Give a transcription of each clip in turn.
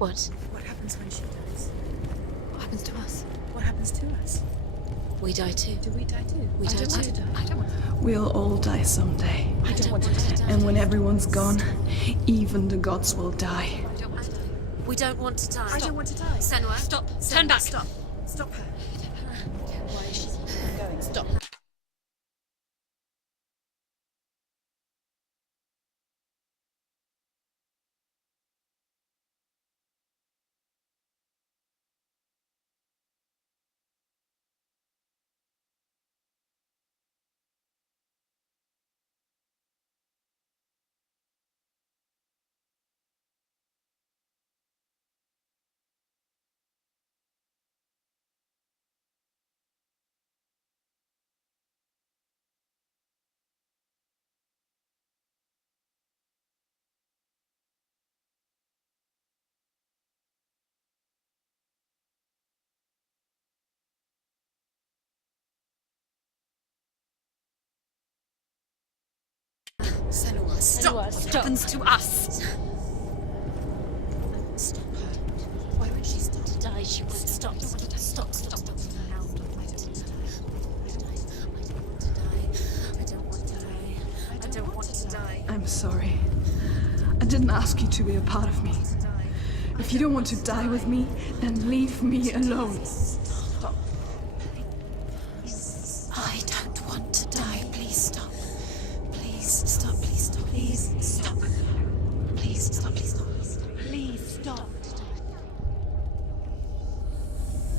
What? What happens when she dies? What happens to us? What happens to us? We die too. Do we die too? We I die don't want too. to die. I don't want to. We'll all die someday. I don't want to die. And when everyone's gone, even the gods will die. I don't want to die. We don't want to die. I don't want to die. Senua, stop. Senua, Turn back. Stop. Stop her. Why is she going? Stop. Senua, stop. What happens to us? Stop her. She won't stop. Stop. I don't want to die. I'm sorry. I didn't ask you to be a part of me. If you don't want to die with me, then leave me alone. I don't want to die. Please stop. Please stop. Please stop. Please stop. Please stop. Please stop. Please stop.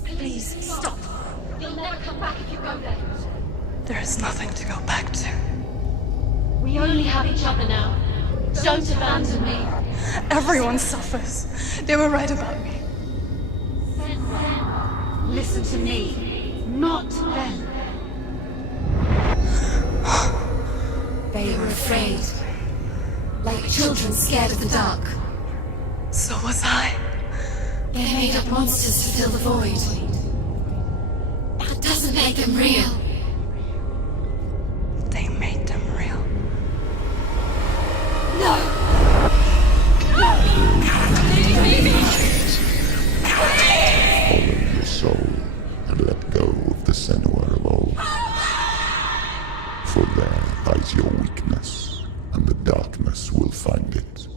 Please stop. You'll never come back if you go there. There is nothing to go back to. We only have each other now. Don't abandon me. Everyone suffers. They were right about me. Listen to me, not them. They were afraid. Like children scared of the dark. So was I. They made up monsters to fill the void. That doesn't make them real. They made them real. No! Follow your soul and let go of the Senua of old. For there lies your weakness, and the darkness will find it.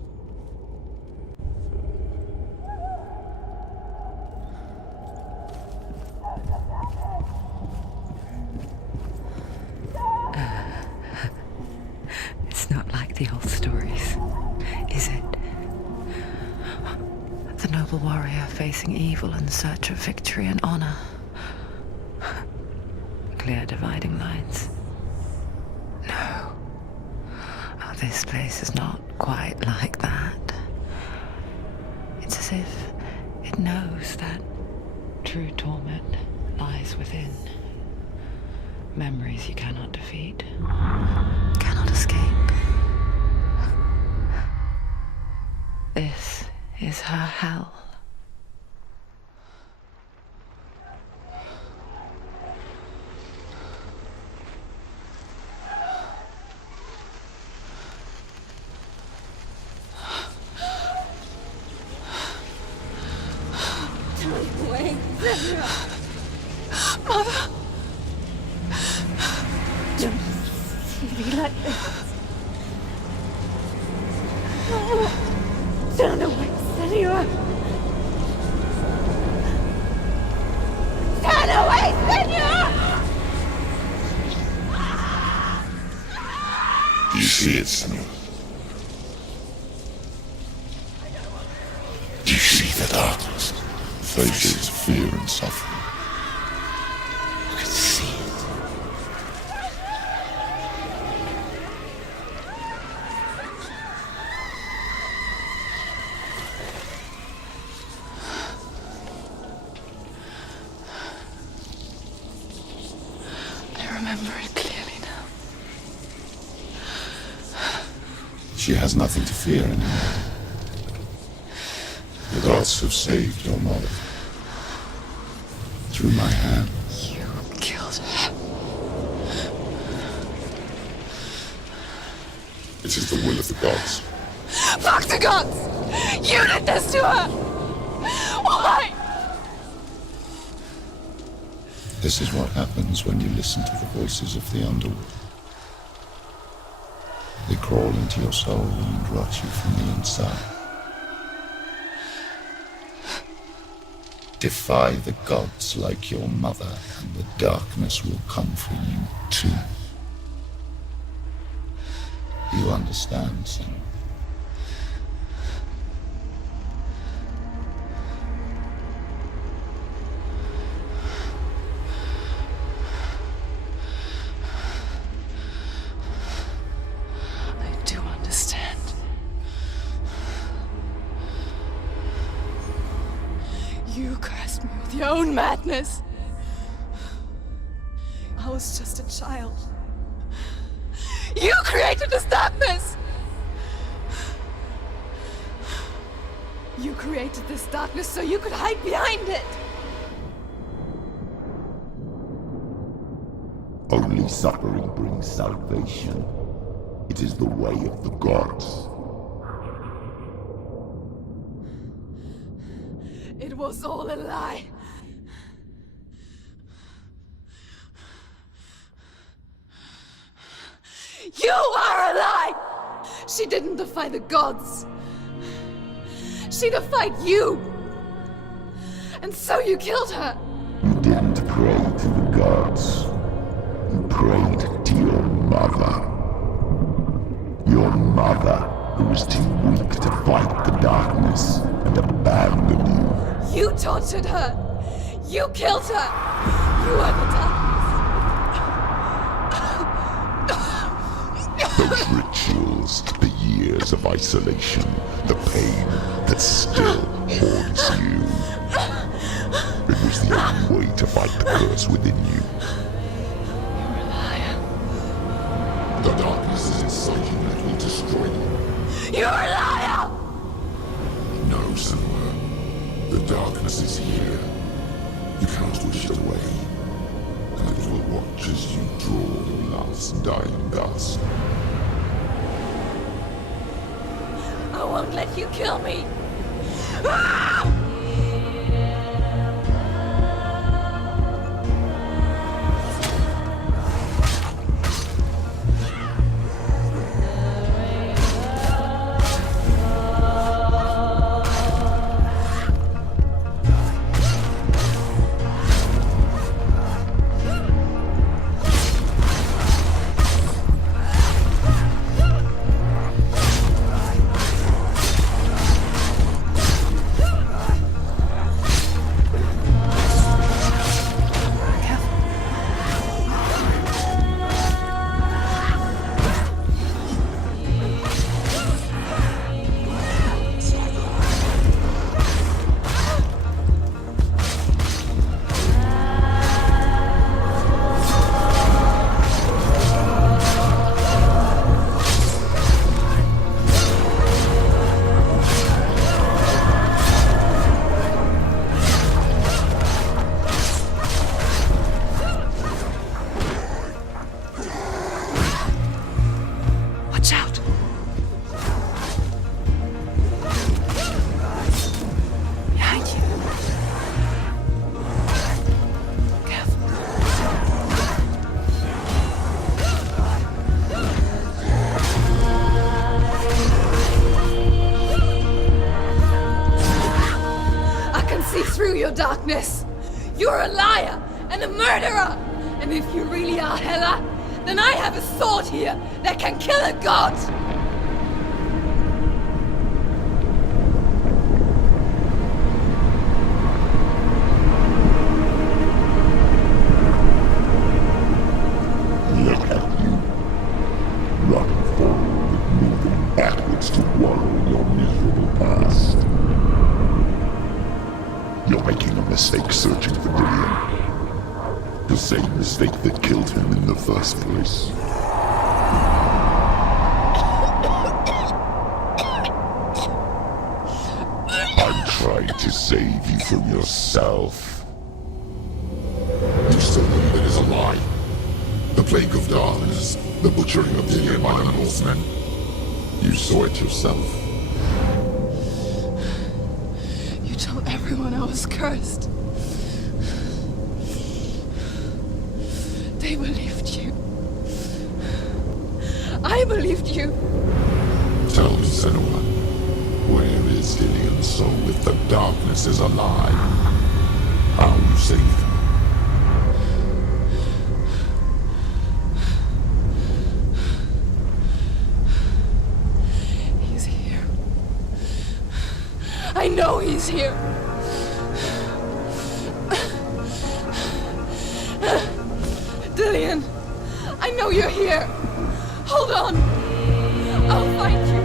It's not like the old stories, is it? The noble warrior facing evil in search of victory and honor. Clear dividing lines. No. Oh, this place is not quite like that. It's as if it knows that true torment lies within. Memories you cannot defeat, cannot escape. This is her hell. Mother! Don't see me like this. Turn away, Senua! Turn away, Senua! Do you see it, Senua? Do you see the darkness? Faces of fear and suffering. I can see it. I remember it clearly now. She has nothing to fear anymore. The gods have saved your mother. Through my hand. You killed her. It is the will of the gods. Fuck the gods! You did this to her! Why? This is what happens when you listen to the voices of the underworld. They crawl into your soul and rot you from the inside. Defy the gods like your mother, and the darkness will come for you too. You understand, son? I do understand. You cursed me with your own madness. I was just a child. You created this darkness! You created this darkness so you could hide behind it! Only suffering brings salvation. It is the way of the gods. It was all a lie. You are a lie! She didn't defy the gods. She defied you. And so you killed her. You didn't pray to the gods. You prayed to your mother. Your mother, who was too weak to fight the darkness and abandoned you. You tortured her. You killed her. You are the darkness. Those rituals, the years of isolation, the pain that still haunts you. It was the only way to fight the curse within you. You're a liar. The darkness is inside you that will destroy you. You're a liar! No, Senua. The darkness is here. You cannot wish it away. And it will watch as you draw the last dying gasp. I won't let you kill me. Watch out! Behind you. Careful. I can see through your darkness. You're a liar and a murderer. And if you really are Hela, then I have a sword here that can kill a god! Look at you. Running forward but moving backwards to wallow in your miserable past. You're making a mistake searching for Dillion. The same mistake that killed him in the first place. I'm trying to save you from yourself. You still believe it is a lie. The plague of darkness, the butchering of Dillion by the Northmen. You saw it yourself. You told everyone I was cursed. They believed you. I believed you. Tell me, Senua, where is Dillion's soul if the darkness is a lie? How you saved him? He's here. I know he's here. Dillion, I know you're here. Hold on. I'll find you.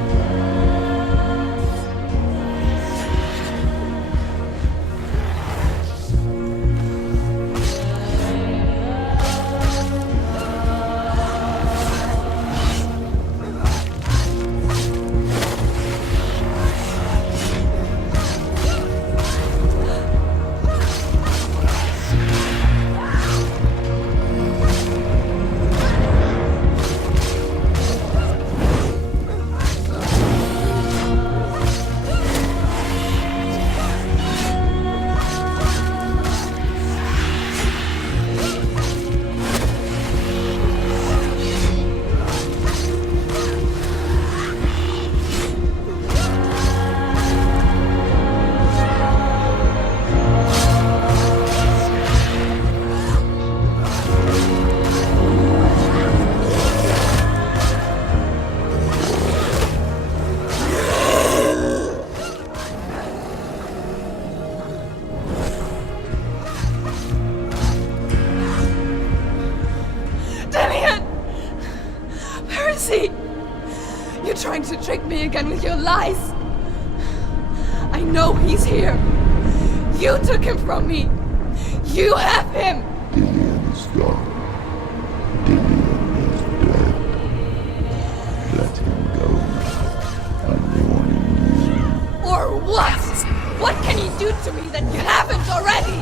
trick me again with your lies. I know he's here. You took him from me. You have him. Dillion is gone. Dillion is dead. Let him go. I'm warning you. Or what? What can he do to me that you haven't already?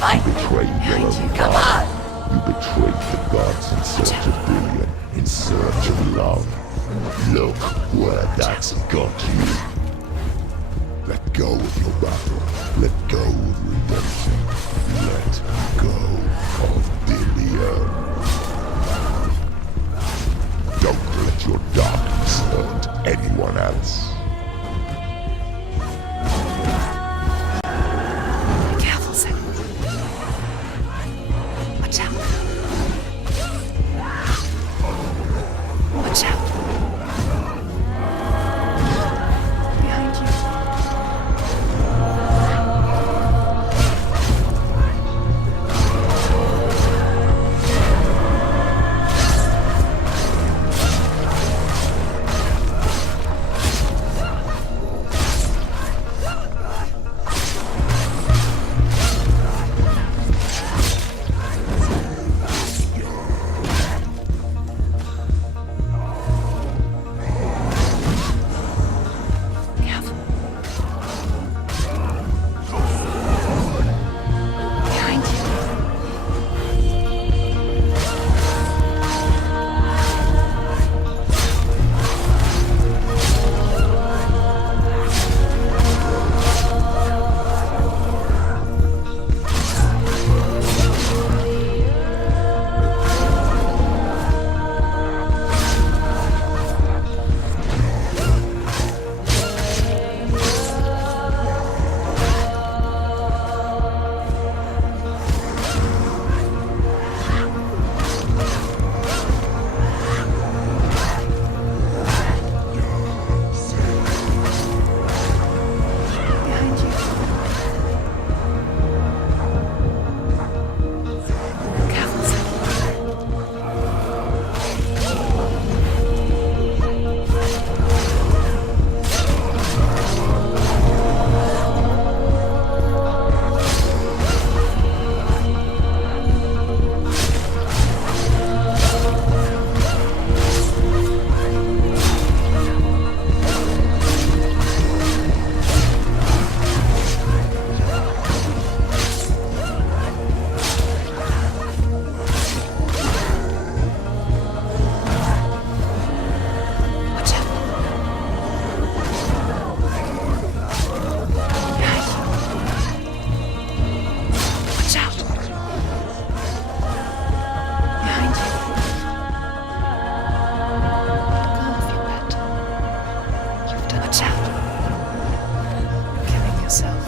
Fight me. Betrayed your Come on. You betrayed the gods in search of Dillion, in search of love. Look where that's got you. Let go of your battle. Let go of redemption. Let go of Dillion. Don't let your darkness hurt anyone else. Be careful, Senua. Watch out. Watch out. Behind you. Careful. Behind you. Behind you. Careful, Senua. Watch out. Behind you. Watch out. Behind you. Let go of your pet. You've done. Watch out. You're killing yourself.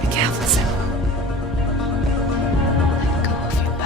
Be careful, Senua. Let go of your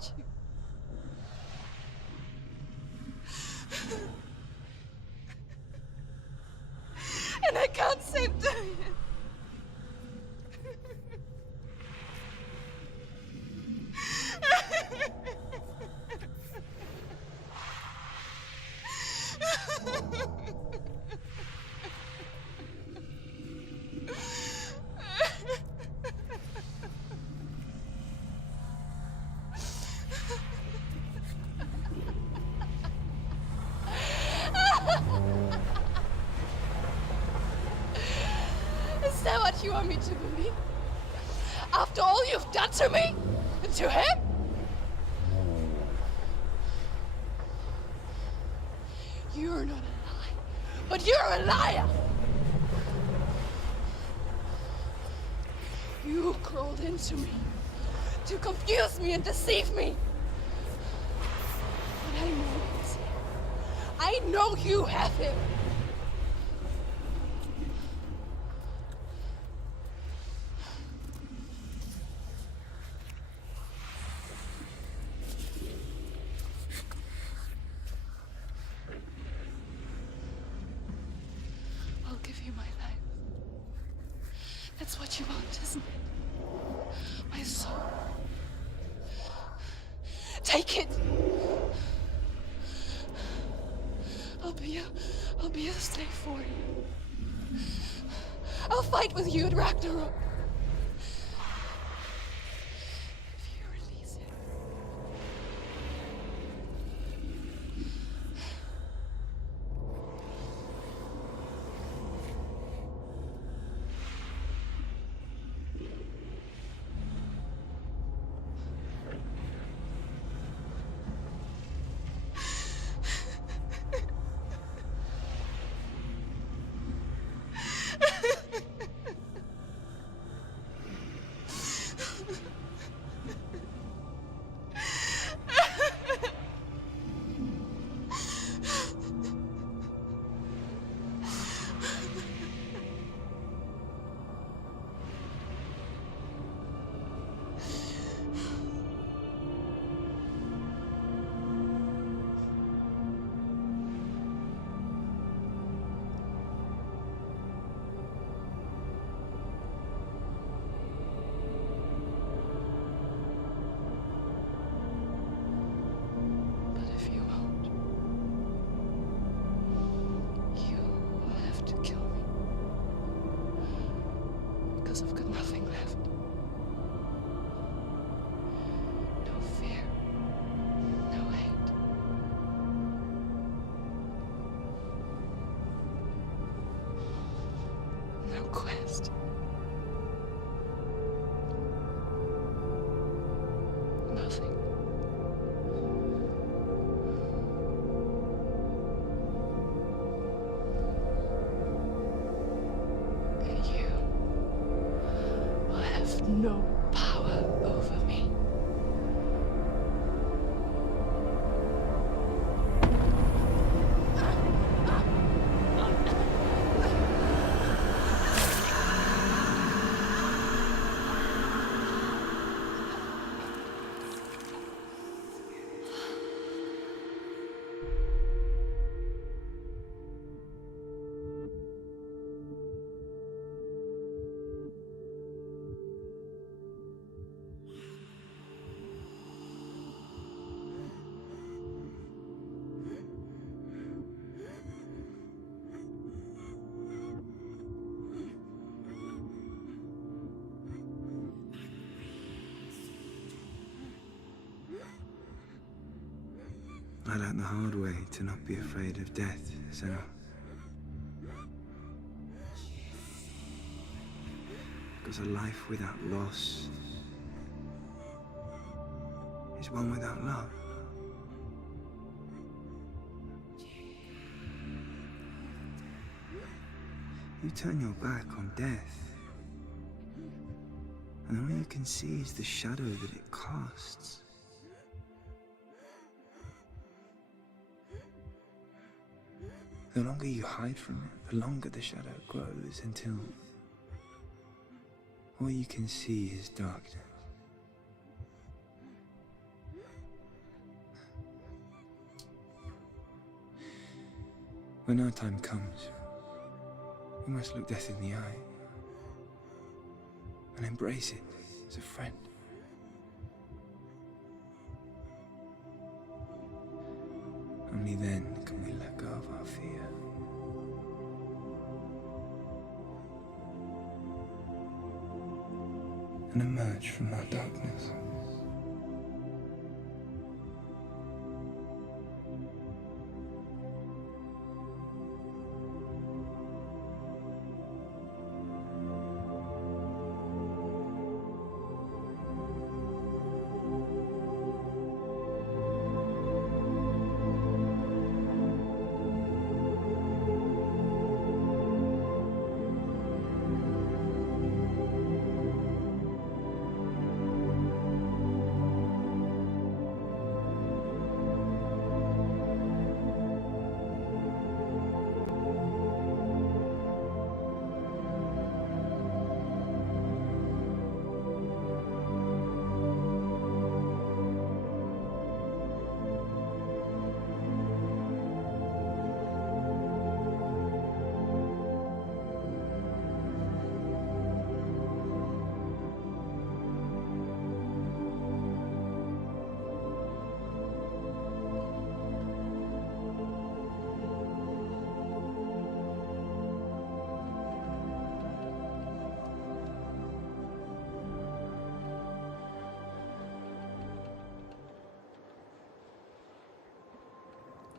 hate you. And I can't save Diane. Is that what you want me to believe? After all you've done to me? And to him? You're not a lie, but you're a liar! You crawled into me to confuse me and deceive me. But I know it. I know you have him. I'll give you my life. That's what you want, isn't it? My soul. Take it. I'll be a slave for you. I'll fight with you at Ragnarok. If you release it. I've got nothing left. No fear. No hate. No quest. Nothing. No power over me. I learned the hard way to not be afraid of death, Senua. Because a life without loss is one without love. You turn your back on death, and all you can see is the shadow that it casts. The longer you hide from it, the longer the shadow grows until all you can see is darkness. When our time comes, we must look death in the eye and embrace it as a friend. Only then can we let go of our fear. And emerge from our darkness.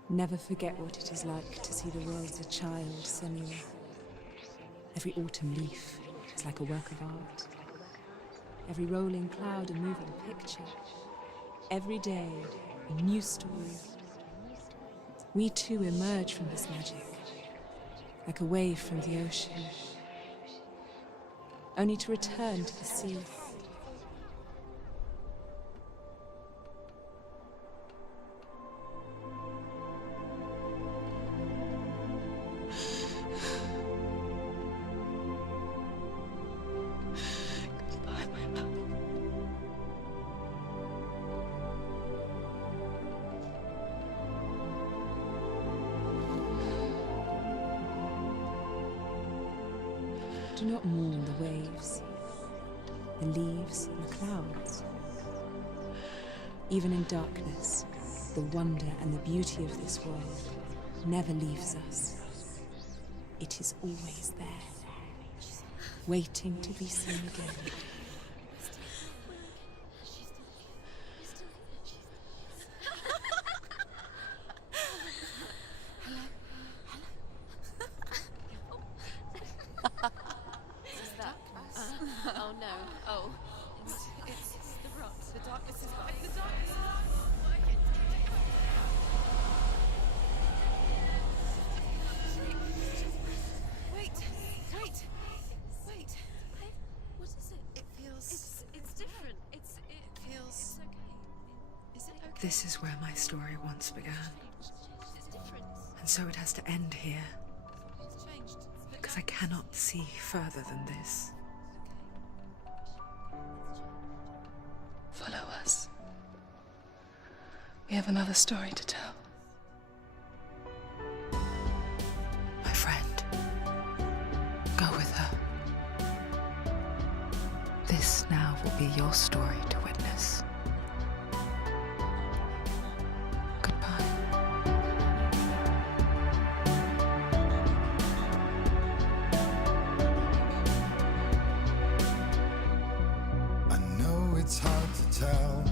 Never forget what it is like to see the world as a child, Senua. Every autumn leaf is like a work of art. Every rolling cloud a moving picture. Every day a new story. We too emerge from this magic, like a wave from the ocean, only to return to the sea. Do not mourn the waves, the leaves, and the clouds. Even in darkness, the wonder and the beauty of this world never leaves us. It is always there, waiting to be seen again. Oh no. Oh. It's the rot. The darkness is back. The darkness is working. Wait. What is it? It feels... It's different. It feels... It's okay. Is it okay? This is where my story once began. It's different. And so it has to end here, It's changed. because I cannot see further than this. Follow us. We have another story to tell. My friend, go with her. This now will be your story to witness. Goodbye. I know it's hard to tell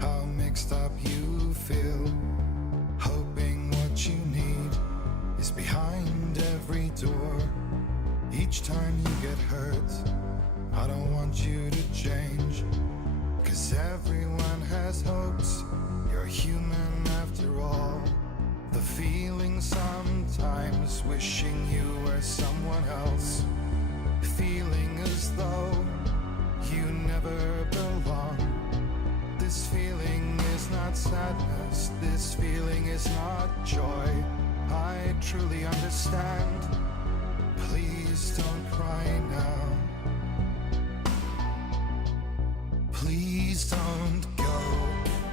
how mixed up you feel, hoping what you need is behind every door. Each time you get hurt, I don't want you to change, 'cause everyone has hopes. You're human after all. The feeling sometimes wishing you were someone else, feeling as though you never belong. This feeling is not sadness, this feeling is not joy. I truly understand. Please don't cry now. Please don't go.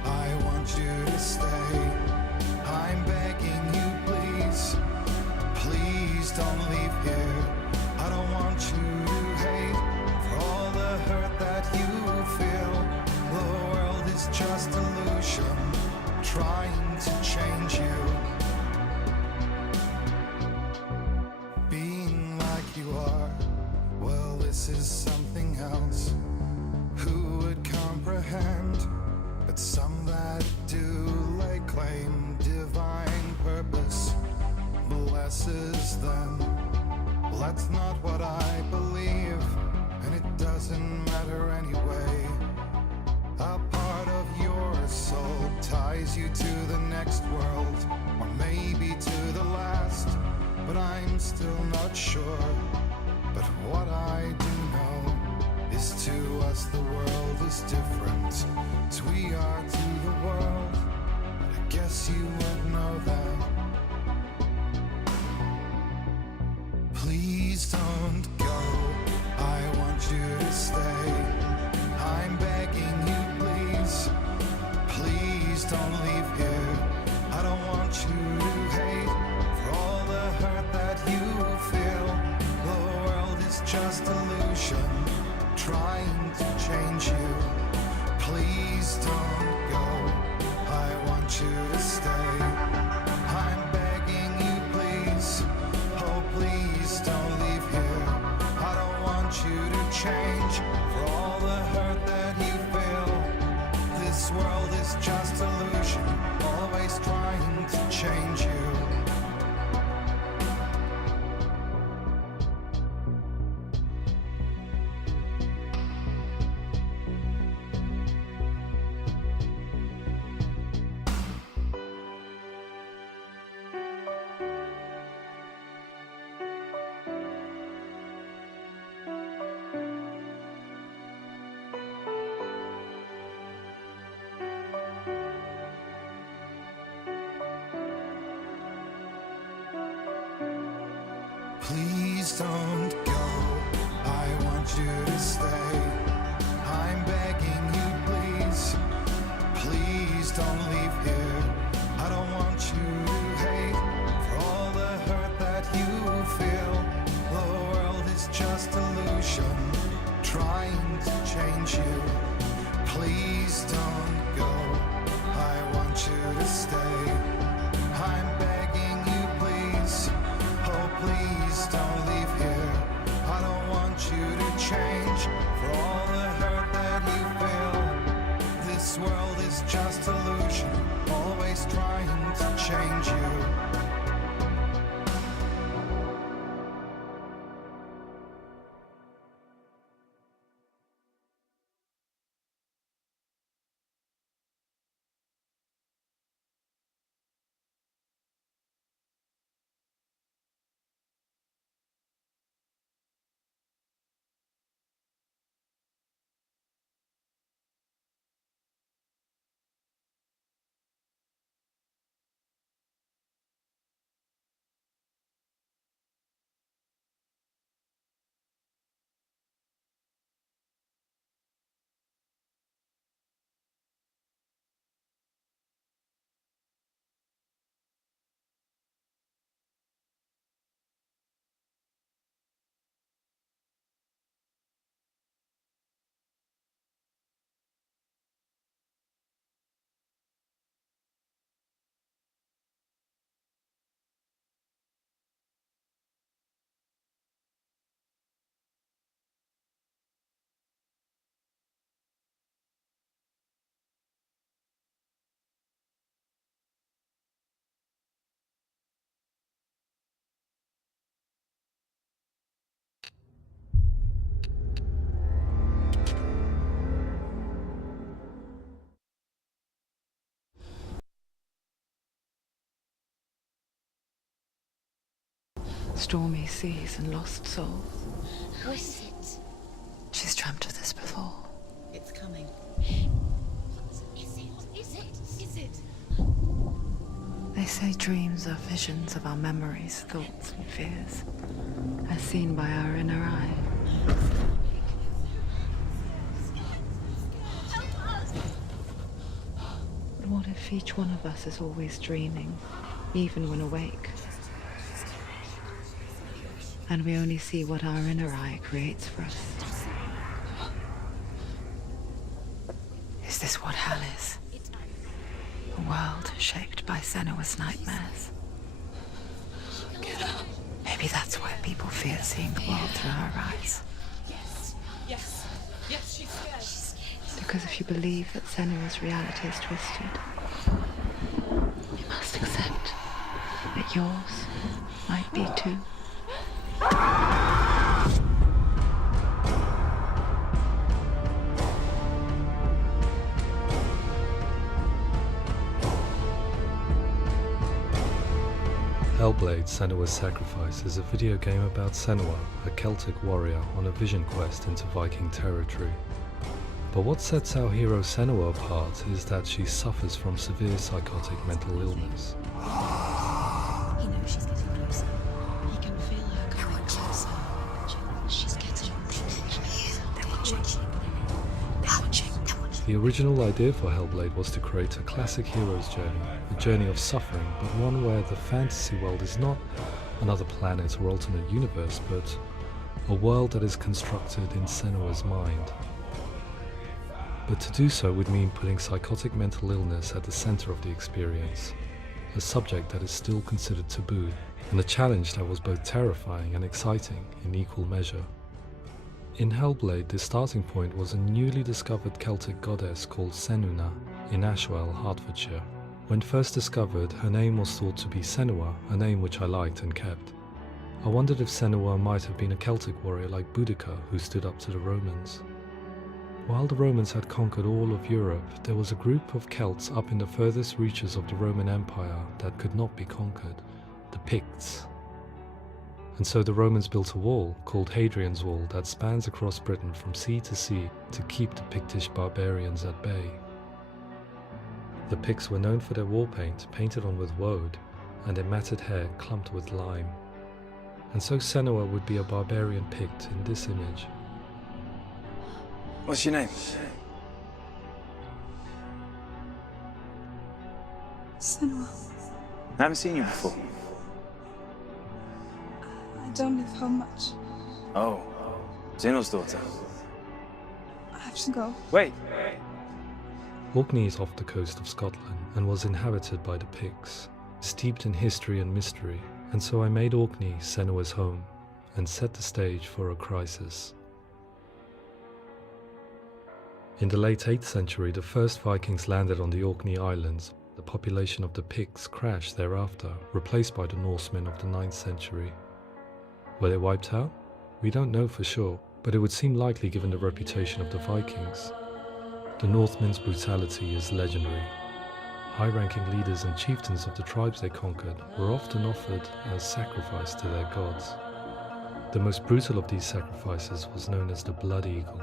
I want you to stay. I'm begging you, please. trying to change you. Being like you are, well, this is something else. Who would comprehend? But some that do lay claim divine purpose blesses them. Well, that's not what I believe, and it doesn't matter anyway. A part of your soul ties you to the next world, or maybe to the last, but I'm still not sure. But what I do know is to us the world is different as we are to the world. But I guess you would know that. Please don't go, I want you to stay. I'm begging you, please. Please don't leave here. I don't want you to hate for all the hurt that you feel. The world is just illusion, trying to change you. Please don't go, I want you to stay. I'm begging you, please. Oh, please don't leave here. I don't want you to change for all the hurt that you feel. This world is just illusion, always trying to change you. Please don't go, I want you to stay. I'm begging you, please. Please don't leave here. I don't want you to hate for all the hurt that you feel. The world is just illusion, trying to change you. Please don't go, I want you to stay. I'm begging you, please. Oh, please don't leave here. I don't want you to change for all the hurt that you feel. This world is just illusion, always trying to change you. Stormy seas and lost souls. Who is it? She's dreamt of this before. It's coming. Is it? They say dreams are visions of our memories, thoughts and fears, as seen by our inner eye. But what if each one of us is always dreaming, even when awake? And we only see what our inner eye creates for us. Is this what hell is? A world shaped by Senua's nightmares. Maybe that's why people fear seeing the world through her eyes. Yes, she's scared. Because if you believe that Senua's reality is twisted, you must accept that yours might be too. Hellblade: Senua's Sacrifice is a video game about Senua, a Celtic warrior on a vision quest into Viking territory. But what sets our hero Senua apart is that she suffers from severe psychotic mental illness. He knows she's getting closer. He can feel her coming closer. She's getting closer. They're watching. The original idea for Hellblade was to create a classic hero's journey, a journey of suffering, but one where the fantasy world is not another planet or alternate universe, but a world that is constructed in Senua's mind. But to do so would mean putting psychotic mental illness at the center of the experience, a subject that is still considered taboo, and a challenge that was both terrifying and exciting in equal measure. In Hellblade, the starting point was a newly discovered Celtic goddess called Senua in Ashwell, Hertfordshire. When first discovered, her name was thought to be Senua, a name which I liked and kept. I wondered if Senua might have been a Celtic warrior like Boudica who stood up to the Romans. While the Romans had conquered all of Europe, there was a group of Celts up in the furthest reaches of the Roman Empire that could not be conquered, the Picts. And so the Romans built a wall, called Hadrian's Wall, that spans across Britain from sea to sea to keep the Pictish barbarians at bay. The Picts were known for their war paint, painted on with woad, and their matted hair clumped with lime. And so Senua would be a barbarian Pict in this image. What's your name? Senua. I haven't seen you before. I don't live home much. Oh, Zenua's daughter. I have to go. Wait. Orkney is off the coast of Scotland and was inhabited by the Picts, steeped in history and mystery, and so I made Orkney Senua's home and set the stage for a crisis. In the late 8th century, the first Vikings landed on the Orkney Islands. The population of the Picts crashed thereafter, replaced by the Norsemen of the 9th century. Were they wiped out? We don't know for sure, but it would seem likely given the reputation of the Vikings. The Northmen's brutality is legendary. High-ranking leaders and chieftains of the tribes they conquered were often offered as sacrifice to their gods. The most brutal of these sacrifices was known as the Blood Eagle.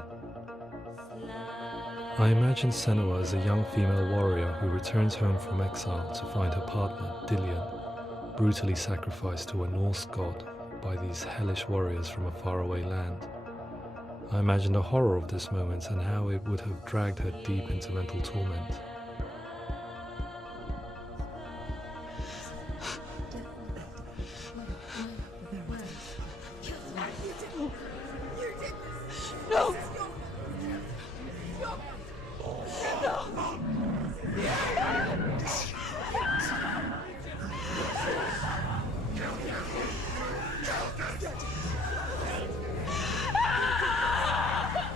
I imagine Senua as a young female warrior who returns home from exile to find her partner, Dillion, brutally sacrificed to a Norse god by these hellish warriors from a faraway land. I imagine the horror of this moment and how it would have dragged her deep into mental torment. No!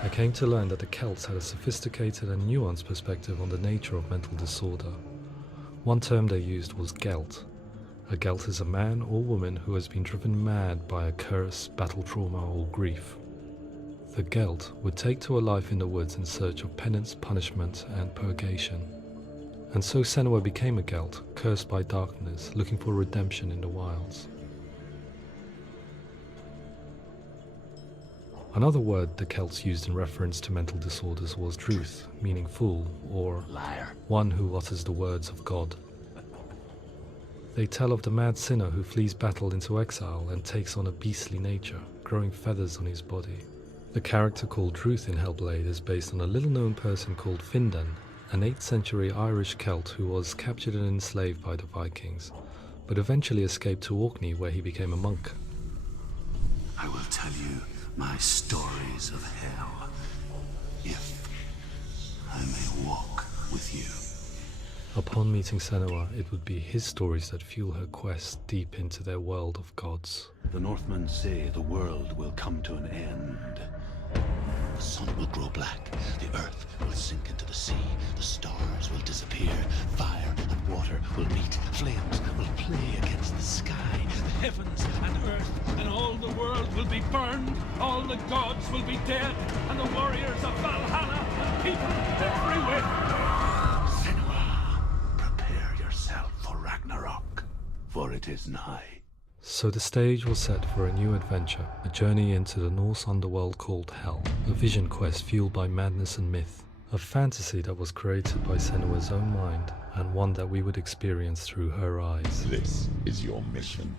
I came to learn that the Celts had a sophisticated and nuanced perspective on the nature of mental disorder. One term they used was gelt. A gelt is a man or woman who has been driven mad by a curse, battle trauma, or grief. The gelt would take to a life in the woods in search of penance, punishment, and purgation. And so Senua became a gelt, cursed by darkness, looking for redemption in the wilds. Another word the Celts used in reference to mental disorders was druth, meaning fool, or liar, one who utters the words of God. They tell of the mad sinner who flees battle into exile and takes on a beastly nature, growing feathers on his body. The character called Druth in Hellblade is based on a little-known person called Findan, an 8th century Irish Celt who was captured and enslaved by the Vikings, but eventually escaped to Orkney where he became a monk. I will tell you my stories of hell, if I may walk with you. Upon meeting Senua, it would be his stories that fuel her quest deep into their world of gods. The Northmen say the world will come to an end. The sun will grow black, the earth will sink into the sea, the stars will disappear, fire and water will meet, flames will play against the sky, the heavens and earth and all the world will be burned, all the gods will be dead, and the warriors of Valhalla and people everywhere. Senua, prepare yourself for Ragnarok, for it is nigh. So the stage was set for a new adventure, a journey into the Norse underworld called Hell, a vision quest fueled by madness and myth, a fantasy that was created by Senua's own mind, and one that we would experience through her eyes. This is your mission.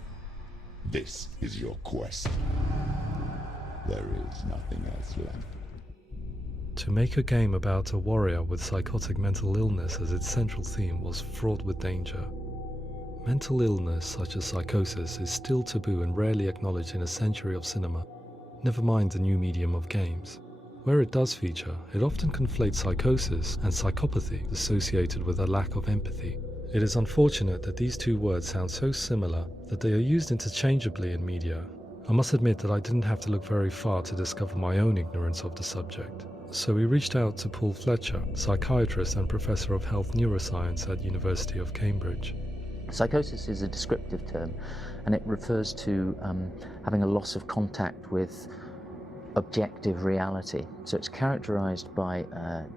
This is your quest. There is nothing else left. To make a game about a warrior with psychotic mental illness as its central theme was fraught with danger. Mental illness, such as psychosis, is still taboo and rarely acknowledged in a century of cinema, never mind the new medium of games. Where it does feature, it often conflates psychosis and psychopathy associated with a lack of empathy. It is unfortunate that these two words sound so similar that they are used interchangeably in media. I must admit that I didn't have to look very far to discover my own ignorance of the subject. So we reached out to Paul Fletcher, psychiatrist and professor of health neuroscience at University of Cambridge. Psychosis is a descriptive term, and it refers to having a loss of contact with objective reality. So it's characterized by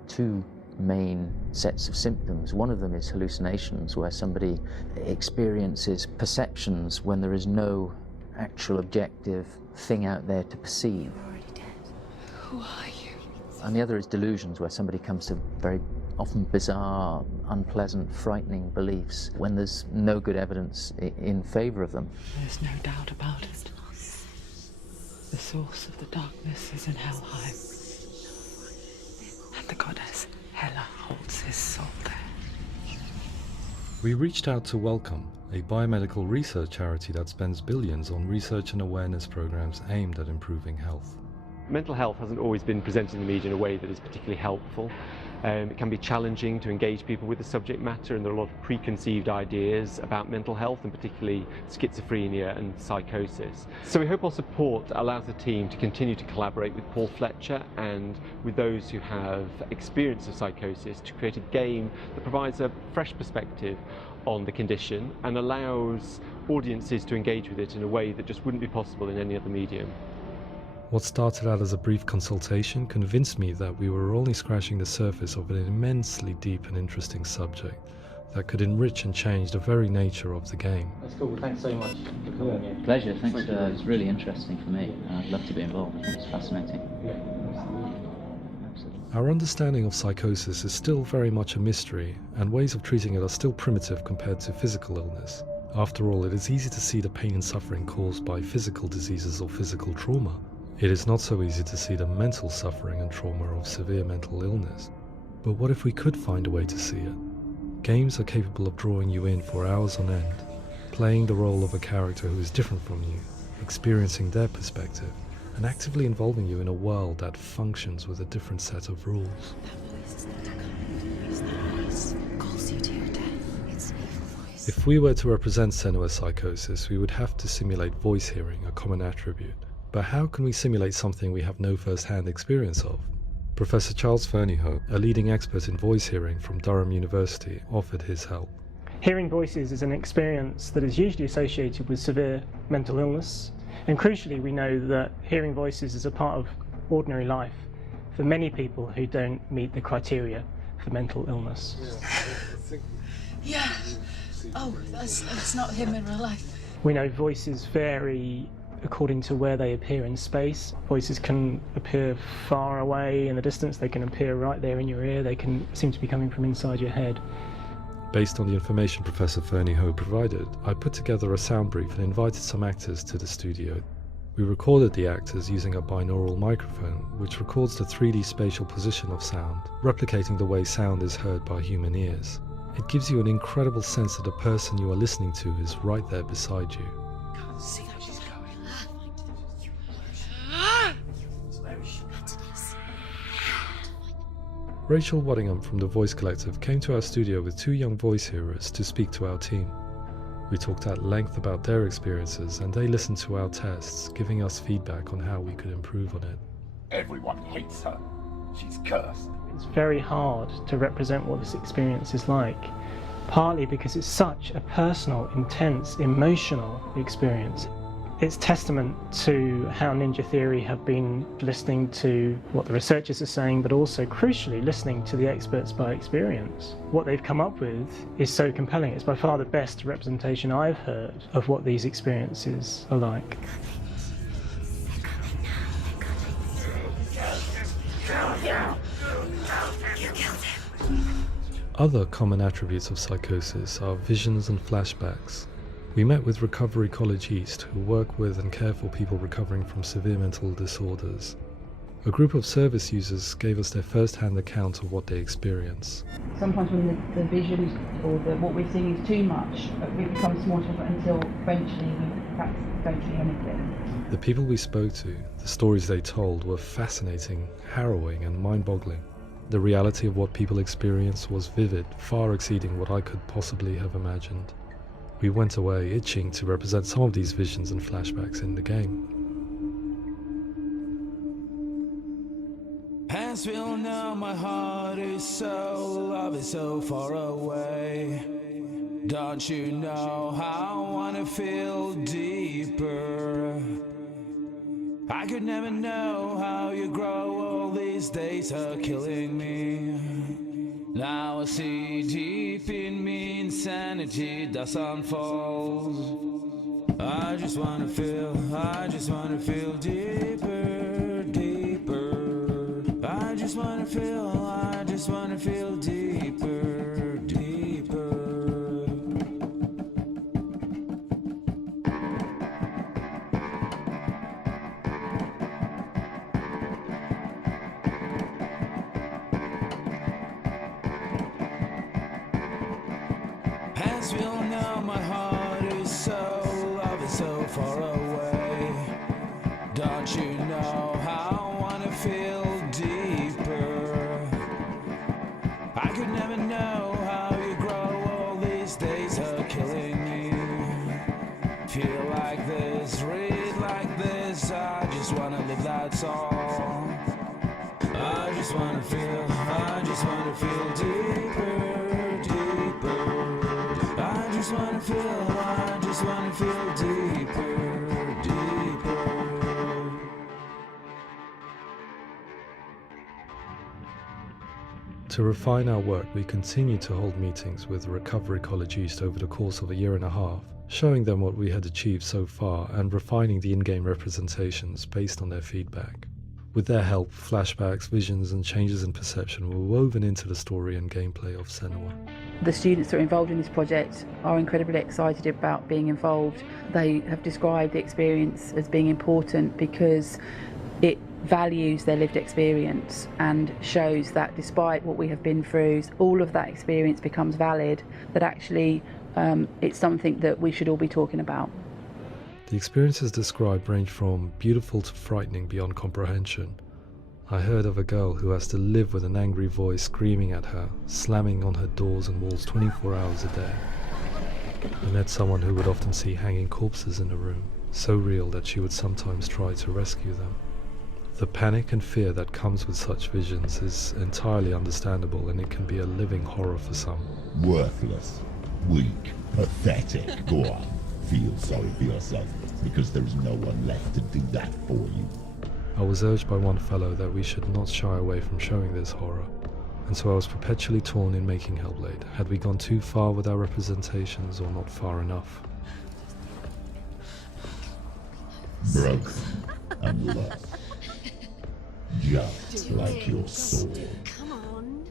two main sets of symptoms. One of them is hallucinations, where somebody experiences perceptions when there is no actual objective thing out there to perceive. You're already dead. Who are you? And the other is delusions, where somebody comes to very often bizarre, unpleasant, frightening beliefs when there's no good evidence in favor of them. There's no doubt about it. The source of the darkness is in Helheim. And the goddess Hela holds his soul there. We reached out to Welcome, a biomedical research charity that spends billions on research and awareness programs aimed at improving health. Mental health hasn't always been presented in the media in a way that is particularly helpful. It can be challenging to engage people with the subject matter, and there are a lot of preconceived ideas about mental health, and particularly schizophrenia and psychosis. So we hope our support allows the team to continue to collaborate with Paul Fletcher and with those who have experience of psychosis to create a game that provides a fresh perspective on the condition and allows audiences to engage with it in a way that just wouldn't be possible in any other medium. What started out as a brief consultation convinced me that we were only scratching the surface of an immensely deep and interesting subject that could enrich and change the very nature of the game. That's cool. Thanks so much for coming here. Pleasure. Thanks. It's really interesting for me. I'd love to be involved. I think it's fascinating. Yeah. Our understanding of psychosis is still very much a mystery, and ways of treating it are still primitive compared to physical illness. After all, it is easy to see the pain and suffering caused by physical diseases or physical trauma. It is not so easy to see the mental suffering and trauma of severe mental illness. But what if we could find a way to see it? Games are capable of drawing you in for hours on end, playing the role of a character who is different from you, experiencing their perspective, and actively involving you in a world that functions with a different set of rules. That voice is not a kind voice. That voice calls you to your death. It's an evil voice. If we were to represent Senua's psychosis, we would have to simulate voice hearing, a common attribute. But how can we simulate something we have no first-hand experience of? Professor Charles Fernyhough, a leading expert in voice hearing from Durham University, offered his help. Hearing voices is an experience that is usually associated with severe mental illness, and crucially we know that hearing voices is a part of ordinary life for many people who don't meet the criteria for mental illness. Yeah. Oh, that's not him in real life. We know voices vary according to where they appear in space. Voices can appear far away in the distance, they can appear right there in your ear, they can seem to be coming from inside your head. Based on the information Professor Fernyhough provided, I put together a sound brief and invited some actors to the studio. We recorded the actors using a binaural microphone, which records the 3D spatial position of sound, replicating the way sound is heard by human ears. It gives you an incredible sense that the person you are listening to is right there beside you. Can't see that she's going. Rachel Waddingham from the Voice Collective came to our studio with 2 young voice hearers to speak to our team. We talked at length about their experiences and they listened to our tests, giving us feedback on how we could improve on it. Everyone hates her. She's cursed. It's very hard to represent what this experience is like, partly because it's such a personal, intense, emotional experience. It's testament to how Ninja Theory have been listening to what the researchers are saying, but also, crucially, listening to the experts by experience. What they've come up with is so compelling. It's by far the best representation I've heard of what these experiences are like. Other common attributes of psychosis are visions and flashbacks. We met with Recovery College East, who work with and care for people recovering from severe mental disorders. A group of service users gave us their first-hand account of what they experience. Sometimes when the visions or what we're seeing is too much, it becomes more difficult until eventually we perhaps don't see anything. The people we spoke to, the stories they told, were fascinating, harrowing and mind-boggling. The reality of what people experienced was vivid, far exceeding what I could possibly have imagined. We went away itching to represent some of these visions and flashbacks in the game. As we all know, my heart is so, love is so far away. Don't you know how I wanna feel deeper? I could never know how you grow, all these days are killing me. Now I see deep in me insanity does unfold. I just wanna feel deeper, deeper. I just wanna feel deeper, deeper. As we all know, my heart is so, love is so far away. Don't you know how I wanna feel deeper? I could never know how you grow, all these days are killing me. Feel like this, read like this, I just wanna live, that's all. I just wanna feel deeper, deeper. I just wanna feel deeper, deeper. To refine our work, we continue to hold meetings with Recovery College East over the course of a year and a half, showing them what we had achieved so far and refining the in-game representations based on their feedback. With their help, flashbacks, visions and changes in perception were woven into the story and gameplay of Senua. The students that are involved in this project are incredibly excited about being involved. They have described the experience as being important because it values their lived experience and shows that despite what we have been through, all of that experience becomes valid, that actually it's something that we should all be talking about. The experiences described range from beautiful to frightening beyond comprehension. I heard of a girl who has to live with an angry voice screaming at her, slamming on her doors and walls 24 hours a day. I met someone who would often see hanging corpses in a room, so real that she would sometimes try to rescue them. The panic and fear that comes with such visions is entirely understandable, and it can be a living horror for some. Worthless, weak, pathetic. Go on, feel sorry for yourself, because there is no one left to do that for you. I was urged by one fellow that we should not shy away from showing this horror, and so I was perpetually torn in making Hellblade. Had we gone too far with our representations or not far enough? Broken and lost. Just like your soul. Come on.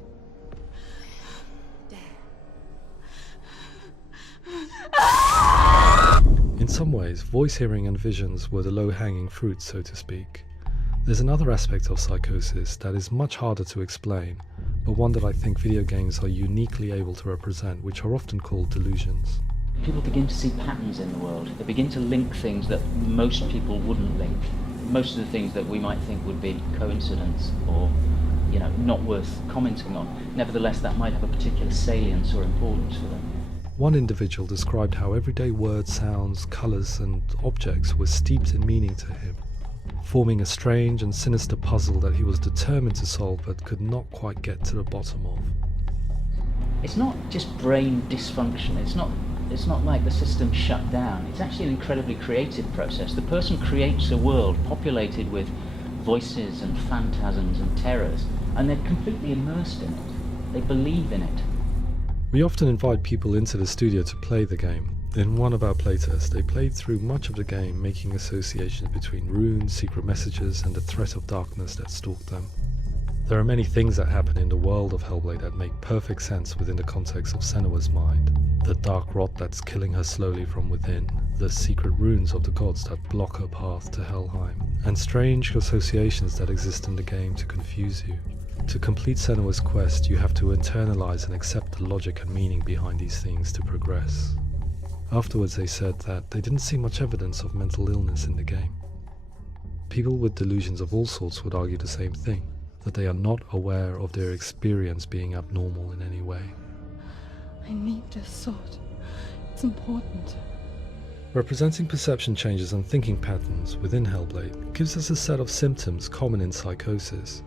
In some ways, voice hearing and visions were the low-hanging fruit, so to speak. There's another aspect of psychosis that is much harder to explain, but one that I think video games are uniquely able to represent, which are often called delusions. People begin to see patterns in the world. They begin to link things that most people wouldn't link. Most of the things that we might think would be coincidence or not worth commenting on. Nevertheless, that might have a particular salience or importance for them. One individual described how everyday words, sounds, colours and objects were steeped in meaning to him, forming a strange and sinister puzzle that he was determined to solve but could not quite get to the bottom of. It's not just brain dysfunction, it's not like the system shut down. It's actually an incredibly creative process. The person creates a world populated with voices and phantasms and terrors, and they're completely immersed in it. They believe in it. We often invite people into the studio to play the game. In one of our playtests, they played through much of the game, making associations between runes, secret messages, and the threat of darkness that stalked them. There are many things that happen in the world of Hellblade that make perfect sense within the context of Senua's mind. The dark rot that's killing her slowly from within, the secret runes of the gods that block her path to Helheim, and strange associations that exist in the game to confuse you. To complete Senua's quest, you have to internalize and accept the logic and meaning behind these things to progress. Afterwards, they said that they didn't see much evidence of mental illness in the game. People with delusions of all sorts would argue the same thing, that they are not aware of their experience being abnormal in any way. I need this sword. It's important. Representing perception changes and thinking patterns within Hellblade gives us a set of symptoms common in psychosis.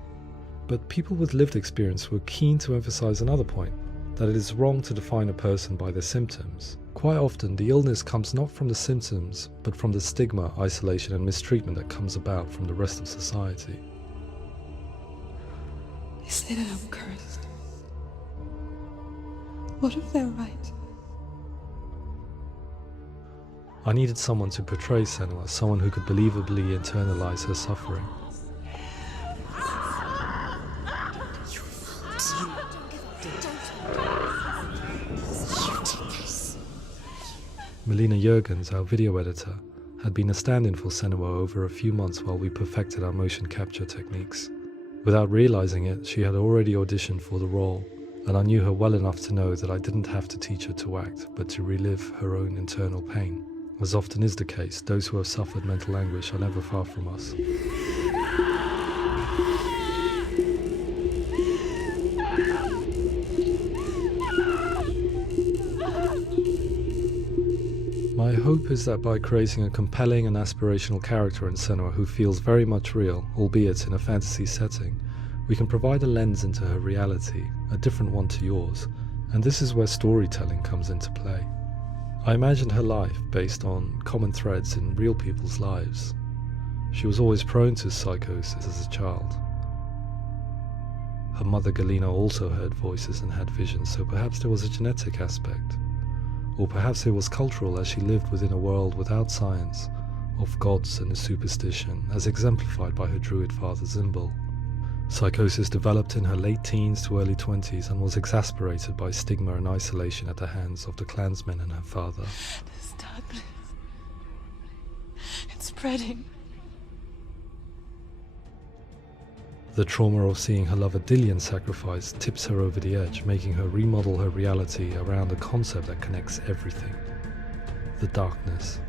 But people with lived experience were keen to emphasize another point, that it is wrong to define a person by their symptoms. Quite often, the illness comes not from the symptoms, but from the stigma, isolation and mistreatment that comes about from the rest of society. They say that I'm cursed. What if they're right? I needed someone to portray Senua, someone who could believably internalize her suffering. Melina Jurgens, our video editor, had been a stand-in for Senua over a few months while we perfected our motion capture techniques. Without realizing it, she had already auditioned for the role, and I knew her well enough to know that I didn't have to teach her to act, but to relive her own internal pain. As often is the case, those who have suffered mental anguish are never far from us. My hope is that by creating a compelling and aspirational character in Senua who feels very much real, albeit in a fantasy setting, we can provide a lens into her reality, a different one to yours, and this is where storytelling comes into play. I imagined her life based on common threads in real people's lives. She was always prone to psychosis as a child. Her mother Galina also heard voices and had visions, so perhaps there was a genetic aspect. Or perhaps it was cultural, as she lived within a world without science, of gods and superstition, as exemplified by her druid father Zimbal. Psychosis developed in her late teens to early 20s and was exacerbated by stigma and isolation at the hands of the clansmen and her father. This darkness. It's spreading. The trauma of seeing her lover Dillian sacrificed tips her over the edge, making her remodel her reality around a concept that connects everything: the darkness.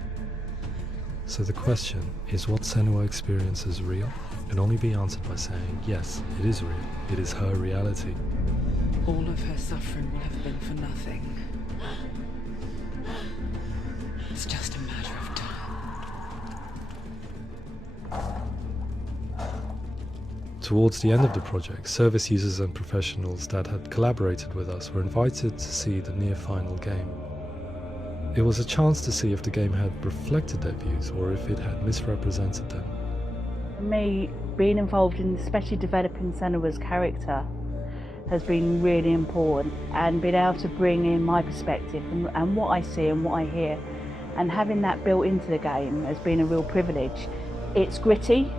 So the question, is what Senua experiences real? Can only be answered by saying, yes, it is real. It is her reality. All of her suffering will have been for nothing. It's just a matter of time. Towards the end of the project, service users and professionals that had collaborated with us were invited to see the near-final game. It was a chance to see if the game had reflected their views or if it had misrepresented them. For me, being involved in especially developing Senua's character has been really important, and being able to bring in my perspective and what I see and what I hear, and having that built into the game has been a real privilege. It's gritty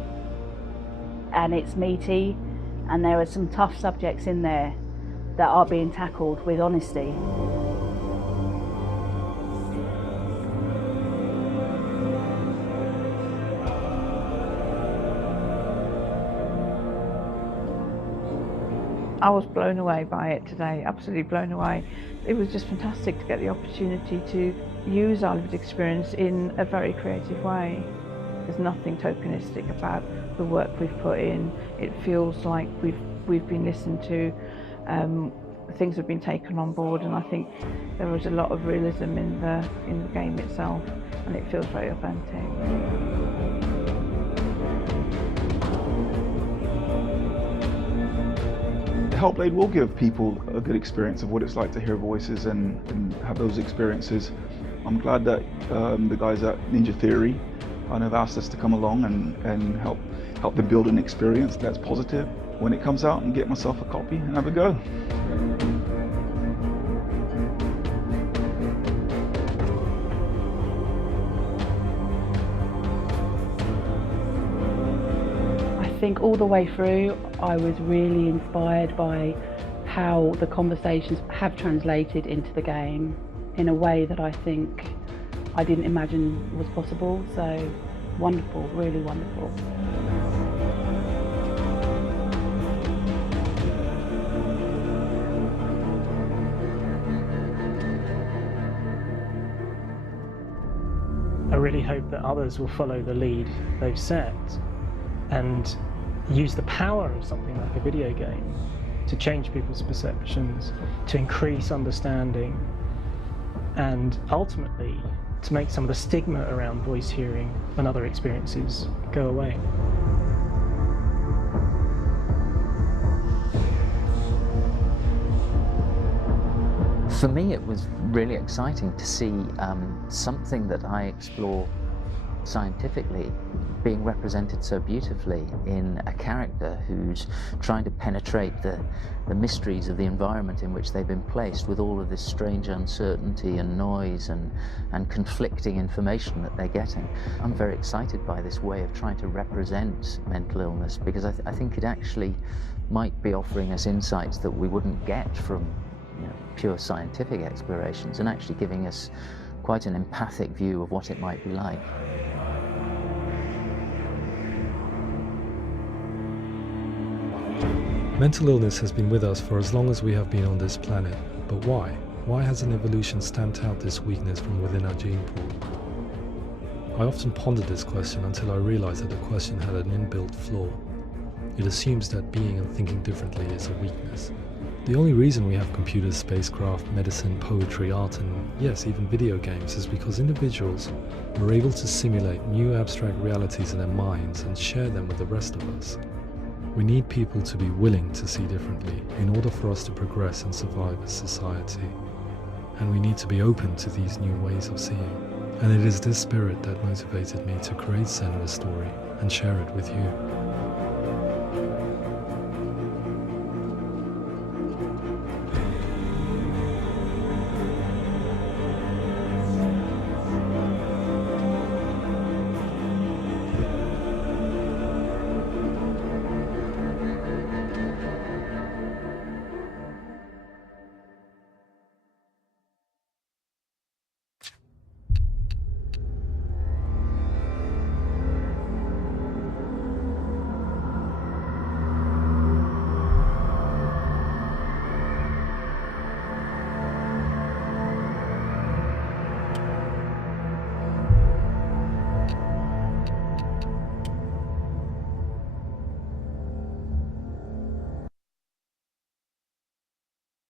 and it's meaty, and there are some tough subjects in there that are being tackled with honesty. I was blown away by it today, absolutely blown away. It was just fantastic to get the opportunity to use our lived experience in a very creative way. There's nothing tokenistic about the work we've put in. It feels like we've we've been listened to, things have been taken on board, and I think there was a lot of realism in the game itself, and it feels very authentic. Hellblade will give people a good experience of what it's like to hear voices and have those experiences. I'm glad that the guys at Ninja Theory kind of asked us to come along and help them build an experience that's positive when it comes out, and get myself a copy and have a go. I think all the way through I was really inspired by how the conversations have translated into the game in a way that I think I didn't imagine was possible. So wonderful, really wonderful. I really hope that others will follow the lead they've set and use the power of something like a video game to change people's perceptions, to increase understanding, and ultimately to make some of the stigma around voice hearing and other experiences go away. For me, it was really exciting to see something that I explore scientifically being represented so beautifully in a character who's trying to penetrate the mysteries of the environment in which they've been placed, with all of this strange uncertainty and noise and conflicting information that they're getting. I'm very excited by this way of trying to represent mental illness, because I think it actually might be offering us insights that we wouldn't get from pure scientific explorations, and actually giving us quite an empathic view of what it might be like. Mental illness has been with us for as long as we have been on this planet, but why? Why hasn't evolution stamped out this weakness from within our gene pool? I often pondered this question until I realized that the question had an inbuilt flaw. It assumes that being and thinking differently is a weakness. The only reason we have computers, spacecraft, medicine, poetry, art, and yes, even video games is because individuals were able to simulate new abstract realities in their minds and share them with the rest of us. We need people to be willing to see differently in order for us to progress and survive as society. And we need to be open to these new ways of seeing. And it is this spirit that motivated me to create Senua's story and share it with you.